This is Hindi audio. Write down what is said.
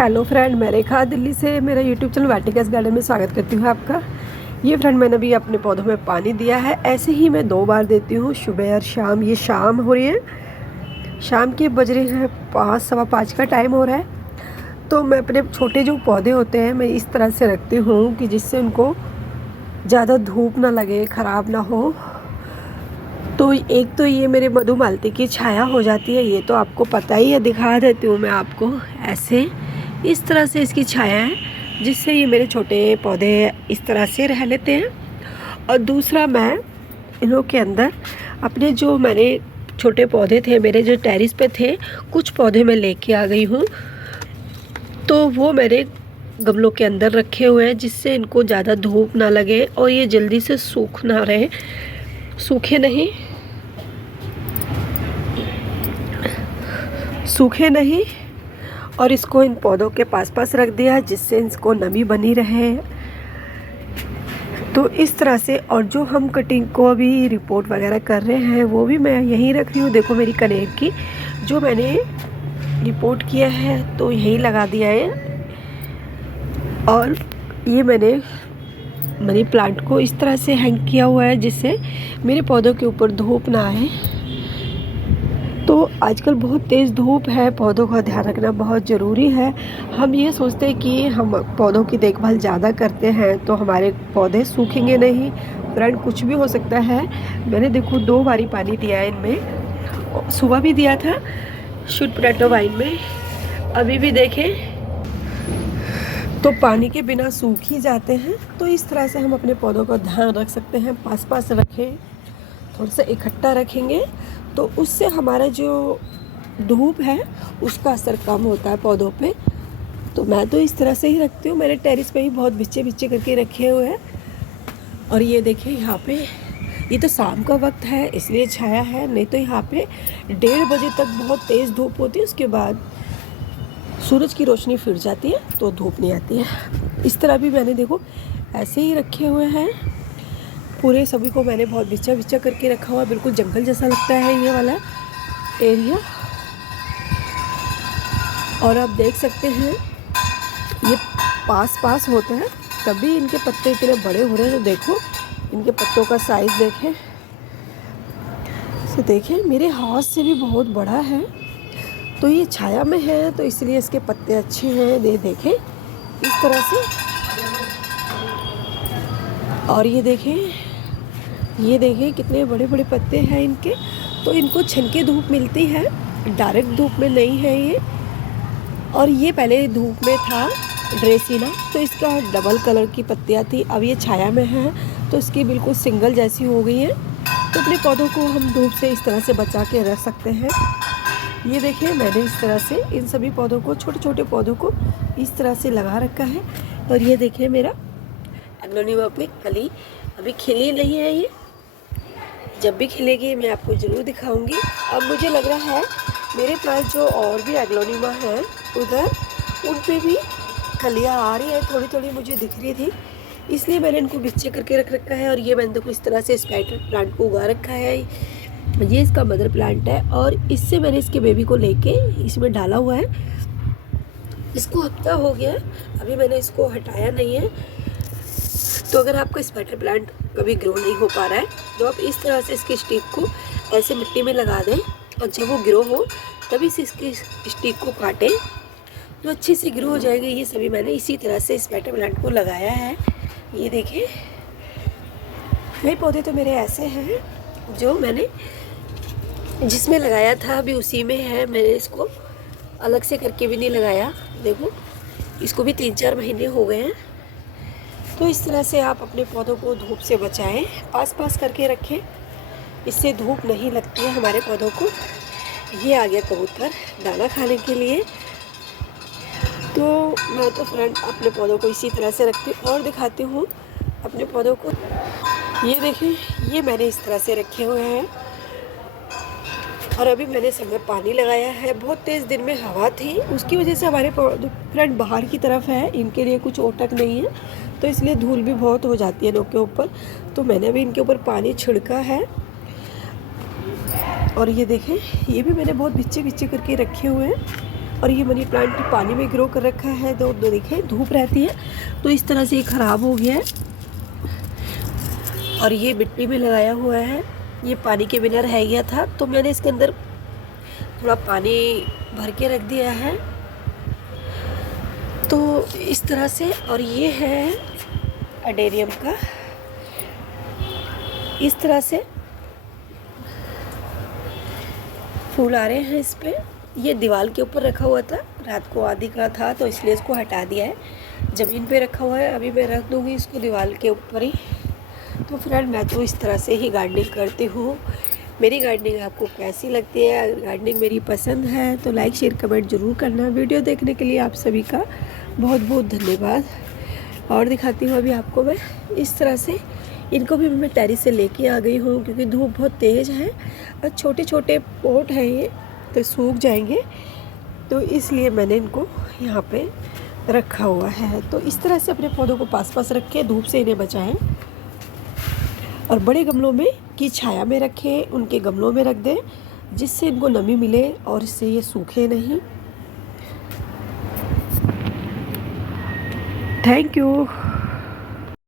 हेलो फ्रेंड, मैं रेखा दिल्ली से मेरा यूट्यूब चैनल वाटिकास गार्डन में स्वागत करती हूँ आपका। ये फ्रेंड, मैंने अभी अपने पौधों में पानी दिया है। ऐसे ही मैं 2 बार देती हूँ, सुबह और शाम। ये शाम हो रही है, शाम के बज रहे हैं 5, सवा 5 का टाइम हो रहा है। तो मैं अपने छोटे जो पौधे होते हैं मैं इस तरह से रखती हूँ कि जिससे उनको ज़्यादा धूप ना लगे, ख़राब ना हो। तो एक तो ये मेरे मधुमालती की छाया हो जाती है, ये तो आपको पता ही है। दिखा देती हूँ मैं आपको। ऐसे इस तरह से इसकी छाया है, जिससे ये मेरे छोटे पौधे इस तरह से रह लेते हैं। और दूसरा, मैं इनों के अंदर अपने जो मैंने छोटे पौधे थे, मेरे जो टेरेस पे थे, कुछ पौधे मैं लेके आ गई हूँ। तो वो मेरे गमलों के अंदर रखे हुए हैं, जिससे इनको ज़्यादा धूप ना लगे और ये जल्दी से सूख ना रहे, सूखे नहीं। और इसको इन पौधों के पास रख दिया, जिससे इनको नमी बनी रहे। तो इस तरह से, और जो हम कटिंग को अभी रिपोर्ट वगैरह कर रहे हैं वो भी मैं यहीं रख रही हूँ। देखो मेरी कनेर की जो मैंने रिपोर्ट किया है तो यहीं लगा दिया है। और ये मैंने मनी प्लांट को इस तरह से हैंग किया हुआ है, जिससे मेरे पौधों के ऊपर धूप ना आए। तो आजकल बहुत तेज़ धूप है, पौधों का ध्यान रखना बहुत ज़रूरी है। हम ये सोचते हैं कि हम पौधों की देखभाल ज़्यादा करते हैं तो हमारे पौधे सूखेंगे नहीं। फ्रेंड, कुछ भी हो सकता है। मैंने देखो 2 बारी पानी दिया है इनमें, सुबह भी दिया था शूट पोटैटो वाइन में, अभी भी देखें तो पानी के बिना सूख ही जाते हैं। तो इस तरह से हम अपने पौधों का ध्यान रख सकते हैं। पास रखें, थोड़ा सा इकट्ठा रखेंगे तो उससे हमारा जो धूप है उसका असर कम होता है पौधों पे। तो मैं तो इस तरह से ही रखती हूँ। मैंने टेरेस पे ही बहुत बिच्चे करके रखे हुए हैं। और ये देखिए यहाँ पे, ये तो शाम का वक्त है इसलिए छाया है, नहीं तो यहाँ पे 1:30 बजे तक बहुत तेज़ धूप होती है। उसके बाद सूरज की रोशनी फिर जाती है तो धूप नहीं आती है। इस तरह भी मैंने देखो ऐसे ही रखे हुए हैं। पूरे सभी को मैंने बहुत बिच्चा करके रखा हुआ है। बिल्कुल जंगल जैसा लगता है ये वाला एरिया। और आप देख सकते हैं ये पास होते हैं तभी इनके पत्ते इतने बड़े हो रहे हैं। तो देखो इनके पत्तों का साइज़ देखें, तो देखें मेरे हाथ से भी बहुत बड़ा है। तो ये छाया में है तो इसलिए इसके पत्ते अच्छे हैं। ये देखें इस तरह से। और ये देखें कितने बड़े बड़े पत्ते हैं इनके। तो इनको छनके धूप मिलती है, डायरेक्ट धूप में नहीं है ये। और ये पहले धूप में था ड्रेसीना, तो इसका डबल कलर की पत्तियाँ थी। अब ये छाया में है तो इसकी बिल्कुल सिंगल जैसी हो गई है। तो अपने पौधों को हम धूप से इस तरह से बचा के रख सकते हैं। ये देखिए मैंने इस तरह से इन सभी पौधों को, छोटे पौधों को इस तरह से लगा रखा है। और ये देखिए मेरा एग्लोनिमा पे कली अभी खिली नहीं है। ये जब भी खिलेगी मैं आपको ज़रूर दिखाऊंगी। अब मुझे लग रहा है मेरे पास जो और भी एग्लोनिमा है उधर, उन पे भी कलियाँ आ रही है, थोड़ी मुझे दिख रही थी, इसलिए मैंने इनको बिच्चे करके रख रखा है। और ये मैंने देखो इस तरह से स्पाइडर प्लांट को उगा रखा है। ये इसका मदर प्लांट है और इससे मैंने इसके बेबी को लेके इसमें डाला हुआ है। इसको हफ्ता हो गया, अभी मैंने इसको हटाया नहीं है। तो अगर आपका स्पाइडर प्लांट कभी ग्रो नहीं हो पा रहा है तो आप इस तरह से इसकी स्टिक को ऐसे मिट्टी में लगा दें, और जब वो ग्रो हो तभी से इसकी स्टिक को काटें तो अच्छे से ग्रो हो जाएंगे। ये सभी मैंने इसी तरह से स्पाइडर प्लांट को लगाया है। ये देखें कई पौधे तो मेरे ऐसे हैं जो मैंने जिसमें लगाया था अभी उसी में है। मैंने इसको अलग से करके भी नहीं लगाया। देखो इसको भी 3-4 महीने हो गए हैं। तो इस तरह से आप अपने पौधों को धूप से बचाएं, पास करके रखें, इससे धूप नहीं लगती है हमारे पौधों को। ये आ गया कबूतर दाना खाने के लिए। तो मैं तो फ्रेंड अपने पौधों को इसी तरह से रखती हूँ। और दिखाती हूँ अपने पौधों को। ये देखें ये मैंने इस तरह से रखे हुए हैं। और अभी मैंने सब में पानी लगाया है। बहुत तेज़ दिन में हवा थी, उसकी वजह से हमारे फ्रेंड बाहर की तरफ है, इनके लिए कुछ ओटक नहीं है, तो इसलिए धूल भी बहुत हो जाती है इनके ऊपर। तो मैंने अभी इनके ऊपर पानी छिड़का है। और ये देखें ये भी मैंने बहुत बिच्चे करके रखे हुए हैं। और ये मनी प्लांट पानी में ग्रो कर रखा है, तो देखें धूप रहती है तो इस तरह से ये ख़राब हो गया है। और ये मिट्टी में लगाया हुआ है, ये पानी के बिना रह गया था, तो मैंने इसके अंदर थोड़ा पानी भर के रख दिया है, तो इस तरह से। और ये है एडेनियम का, इस तरह से फूल आ रहे हैं इस पे। ये दीवार के ऊपर रखा हुआ था, रात को आदि का था तो इसलिए इसको हटा दिया है, ज़मीन पे रखा हुआ है। अभी मैं रख दूँगी इसको दीवार के ऊपर ही। तो फ्रेंड, मैं तो इस तरह से ही गार्डनिंग करती हूँ। मेरी गार्डनिंग आपको कैसी लगती है? अगर गार्डनिंग मेरी पसंद है तो लाइक शेयर कमेंट ज़रूर करना। वीडियो देखने के लिए आप सभी का बहुत बहुत धन्यवाद। और दिखाती हूँ अभी आपको मैं इस तरह से। इनको भी मैं टेरेस से लेके आ गई हूँ क्योंकि धूप बहुत तेज़ है और छोटे छोटे पॉट हैं ये, तो सूख जाएंगे, तो इसलिए मैंने इनको यहाँ पे रखा हुआ है। तो इस तरह से अपने पौधों को पास पास रख के धूप से इन्हें बचाएं और बड़े गमलों में की छाया में रखें, उनके गमलों में रख दें जिससे इनको नमी मिले और इससे ये सूखे नहीं। Thank you.